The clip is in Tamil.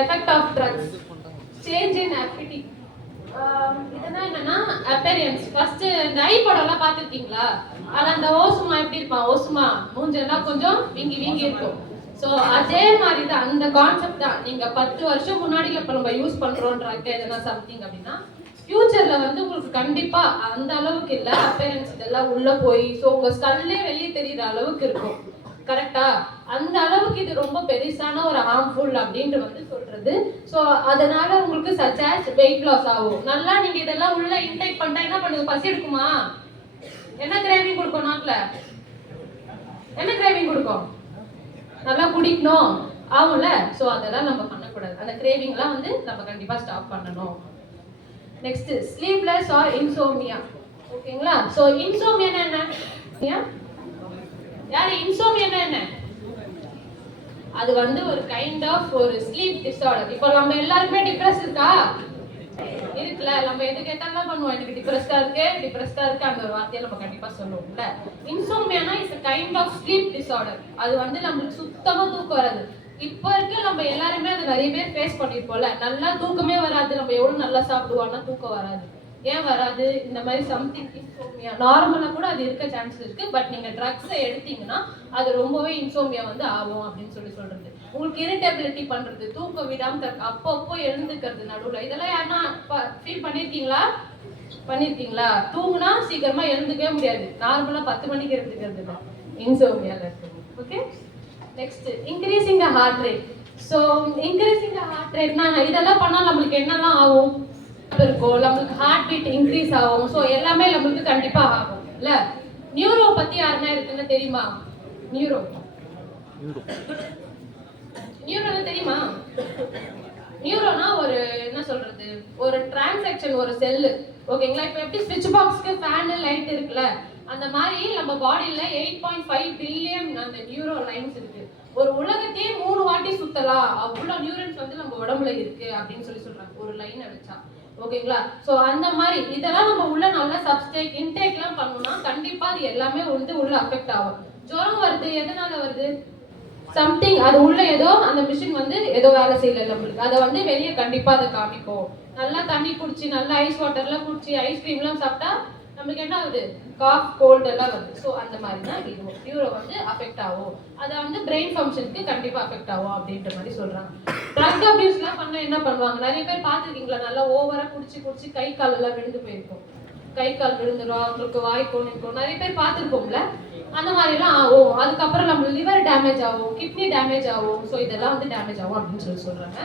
Effect of drugs, change in activity. இதெல்லாம் என்னன்னா அப்பேரியன்ஸ். ஃபர்ஸ்ட் இந்த ஐ படம்லாம் பார்த்துருக்கீங்களா? அது அந்த ஓசுமா எப்படி இருப்பான்? ஓசுமா மூஞ்செல்லாம் கொஞ்சம் வீங்கி வீங்கி இருக்கும். ஸோ அதே மாதிரி தான் அந்த கான்செப்ட் தான். நீங்க 10 வருஷம் முன்னாடியில் இப்போ நம்ம யூஸ் பண்றோம் ட்ரக் எதனா சம்திங் அப்படின்னா ஃபியூச்சர்ல வந்து உங்களுக்கு கண்டிப்பா அந்த அளவுக்கு இல்லை அப்பேரன்ஸ் இதெல்லாம் உள்ள போய் ஸோ உங்க ஸ்கல்லே வெளியே தெரியுற அளவுக்கு இருக்கும். கரெக்டா? அந்த அளவுக்கு இது ரொம்ப பெருசான ஒரு ஹார்ம்ஃபுல் அப்படின்ட்டு வந்து சொல்றது. ஸோ அதனால உங்களுக்கு சச்சாஸ் வெயிட் லாஸ் ஆகும். நல்லா நீங்க இதெல்லாம் உள்ள இன்டேக் பண்ணிட்டா என்ன பண்ணுங்க? பசி எடுக்குமா? என்ன கிரேவிங் கொடுக்கும்? நாட்டில் என்ன கிரேவிங் கொடுக்கும்? நல்லா குடிக்கணும் ஆகும்ல. ஸோ அதெல்லாம் நம்ம பண்ணக்கூடாது. அந்த கிரேவிங்லாம் வந்து நம்ம கண்டிப்பா ஸ்டாப் பண்ணணும். Next sleepless or insomnia. ஓகேங்களா? ஸோ இன்சோமியானா என்ன? யாரு இன்சோமியானா என்ன? அது வந்து ஒரு கைண்ட் ஆஃப் ஒரு ஸ்லீப் டிஸார்டர். இப்போ நம்ம எல்லாருமே டிப்ரெஸ் இருக்கா? இருக்குல்ல. நம்ம எது கேட்டாலும் பண்ணுவோம், எனக்கு டிப்ரெஸ்டா இருக்கு அந்த ஒரு வார்த்தையை நம்ம கண்டிப்பா சொல்லுவோம்ல. இன்சோமியானா is a kind of sleep disorder. அது வந்து நம்மளுக்கு சுத்தமா தூக்கம் வராது. இப்போ இருக்க நம்ம எல்லாருமே அது நிறைய பேர் ஃபேஸ் பண்ணிருப்போம்ல. நல்லா தூக்கமே வராது. நம்ம எவ்வளவு நல்லா சாப்பிடுவோம்னா தூக்கம் வராது. ஏன் வராது? இந்த மாதிரி சம்திங் இன்சோமியா. நார்மலா கூட அது இருக்க சான்ஸ் இருக்கு. பட் நீங்க ட்ரக்ஸை எடுத்தீங்கன்னா அது ரொம்பவே இன்சோமியா வந்து ஆகும் அப்படின்னு சொல்றது. உங்களுக்கு இரிட்டபிலிட்டி பண்றது, தூக்கம் விடாம அப்பப்போ எழுந்துக்கிறது நடுவில், இதெல்லாம் யாருன்னா ஃபீல் பண்ணிருக்கீங்களா? தூங்குனா சீக்கிரமா எழுந்துக்கவே முடியாது. நார்மலா 10 மணிக்கு எழுந்துக்கிறது தான் இன்சோமியால இருக்கு. Okay. Next increasing the heart rate. So increasing the heart ரேட்னா இதெல்லாம் பண்ணால் நம்மளுக்கு என்னெல்லாம் ஆகும் இருக்கும்? நம்மளுக்கு ஹார்ட் பீட் இன்க்ரீஸ் ஆகும். ஸோ எல்லாமே நம்மளுக்கு கண்டிப்பா ஆகும் இல்ல. நியூரோ பத்தி யாருன்னா இருக்குன்னு தெரியுமா? நியூரோ தெரியுமா? நியூரோனா ஒரு என்ன சொல்றது, ஒரு டிரான்சாக்ஷன், ஒரு செல்லு. ஓகேங்களா? இப்போ எப்படி ஸ்விட்ச் பாக்ஸ்க்கு ஃபேன் லைட் இருக்குல்ல, அந்த மாதிரி நம்ம பாடியில 8.5 பில்லியன் அந்த நியூரோ லைன்ஸ் இருக்கு. ஒரு உலகத்தையே 3 வாட்டி சுத்தலாம் அவ்வளோ நியூரன்ஸ் வந்து நம்ம உடம்புல இருக்கு அப்படின்னு சொல்றாங்க ஒரு லைனை வச்சா. ஓகேங்களா? ஸோ அந்த மாதிரி இதெல்லாம் நம்ம உள்ள நல்லா சப்ஸ்டேக் இன்டேக்லாம் பண்ணோம்னா கண்டிப்பா அது எல்லாமே வந்து உள்ள அஃபெக்ட் ஆகும். ஜுரம் வருது, எதனால வருது? சம்திங் அது உள்ள ஏதோ அந்த மிஷின் வந்து ஏதோ வேலை செய்யல நம்மளுக்கு. அதை வந்து வெளியே கண்டிப்பா அதை காமிக்கும். நல்லா தண்ணி குடிச்சு, நல்லா ஐஸ் வாட்டர்லாம் குடிச்சு, ஐஸ்கிரீம்லாம் சாப்பிட்டா நம்மளுக்கு என்ன ஆகுது? காஃப், கோல்டு எல்லாம் வருது. ஸோ அந்த மாதிரி தான் இதுவும் நியூரோ வந்து அஃபெக்ட் ஆகும். அதை வந்து பிரெயின் ஃபங்க்ஷனுக்கு கண்டிப்பா அஃபெக்ட் ஆகும் அப்படின்ற மாதிரி சொல்றாங்க. ட்ரக் அபியூஸ்லாம் பண்ண என்ன பண்ணுவாங்க? நிறைய பேர் பார்த்துருக்கீங்களா? நல்லா ஓவரா குடிச்சு கை கால் எல்லாம் விழுந்து போயிருக்கும். கை கால் விழுந்துடும், அவங்களுக்கு வாய்க்கும் நிற்கும். நிறைய பேர் பார்த்துருப்போம்ல. அந்த மாதிரிலாம் ஆகும். அதுக்கப்புறம் நம்ம லிவர் டேமேஜ் ஆகும், கிட்னி டேமேஜ் ஆகும். ஸோ இதெல்லாம் வந்து டேமேஜ் ஆகும் அப்படின்னு சொல்றாங்க.